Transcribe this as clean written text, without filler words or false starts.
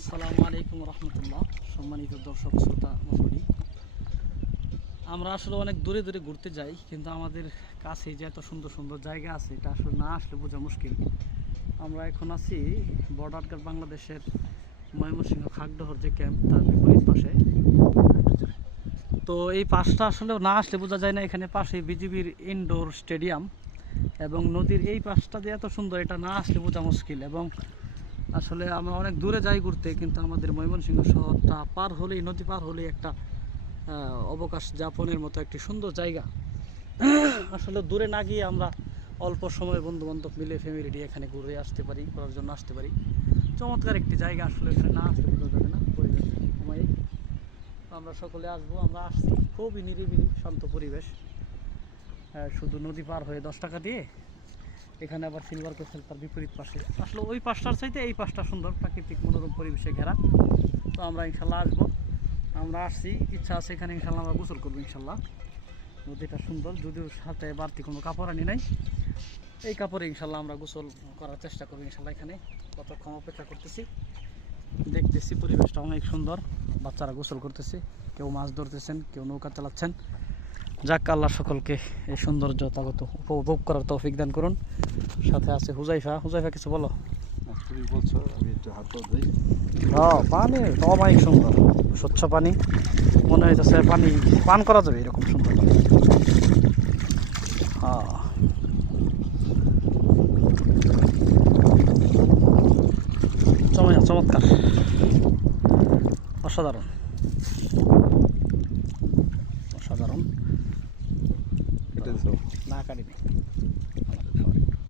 আসসালামু আলাইকুম রহমতুল্লাহ। সম্মানিত দর্শক শ্রোতা মণ্ডলী, আমরা আসলে অনেক দূরে দূরে ঘুরতে যাই, কিন্তু আমাদের কাছে যে এত সুন্দর সুন্দর জায়গা আছে এটা আসলে না আসলে বোঝা মুশকিল। আমরা এখন আছি বর্ডার গার্ড বাংলাদেশের ময়মনসিংহ খাগড়াহর যে ক্যাম্প, তার বিপরীত পাশে। তো এই পাশটা আসলে না আসলে বোঝা যায় না। এখানে পাশে বিজিবির ইনডোর স্টেডিয়াম এবং নদীর এই পাশটা যে এত সুন্দর এটা না আসলে বোঝা মুশকিল। এবং আসলে আমরা অনেক দূরে যাই ঘুরতে, কিন্তু আমাদের ময়মনসিংহ শহরটা পার হলেই, নদী পার হলেই একটা অবকাশ যাপনের মতো একটি সুন্দর জায়গা। আসলে দূরে না গিয়ে আমরা অল্প সময় বন্ধু বান্ধব মিলে ফ্যামিলি নিয়ে এখানে ঘুরে আসতে পারি, ঘোরার জন্য আসতে পারি। চমৎকার একটি জায়গা, আসলে এখানে না আসলে বোঝা যাবে না পরিবেশ সময়ে। আমরা সকলে আসবো, আমরা আসছি, খুবই নিরিবিলি শান্ত পরিবেশ। শুধু নদী পার হয়ে 10 টাকা দিয়ে এখানে আবার সিলভার ক্যাসেল তার বিপরীত পাশে। আসলে ওই পাশটার চাইতে এই পাশটা সুন্দর, প্রাকৃতিক মনোরম পরিবেশে ঘেরা। তো আমরা ইনশাল্লাহ আসবো, আমরা আসছি, ইচ্ছা আছে এখানে ইনশাল্লাহ আমরা গোসল করবো ইনশাল্লাহ। নদীটা সুন্দর, যদিও সাথে বাড়তি কোনো কাপড় আনি নাই, এই কাপড়ে ইনশাল্লাহ আমরা গোসল করার চেষ্টা করবো ইনশাল্লাহ। এখানে কতক্ষণ অপেক্ষা করতেছি, দেখতেছি পরিবেশটা অনেক সুন্দর। বাচ্চারা গোসল করতেছে, কেউ মাছ ধরতেছেন, কেউ নৌকা চালাচ্ছেন। যাক, আল্লাহ সকলকে এই সৌন্দর্য তাগত উপভোগ করার তৌফিক দান করুন। সাথে আছে হুজাইফা। হুজাইফা, কিছু বলো। তুমি বলছো আমি একটু হাত দিই। হ্যাঁ, পানি অনেক সুন্দর, স্বচ্ছ পানি, মনে হইতেছে পানি পান করা যাবে, এরকম সুন্দর পানি। হ্যাঁ, চমৎকার, অসাধারণ অসাধারণ। কেটে দিছো? না কাটিনি।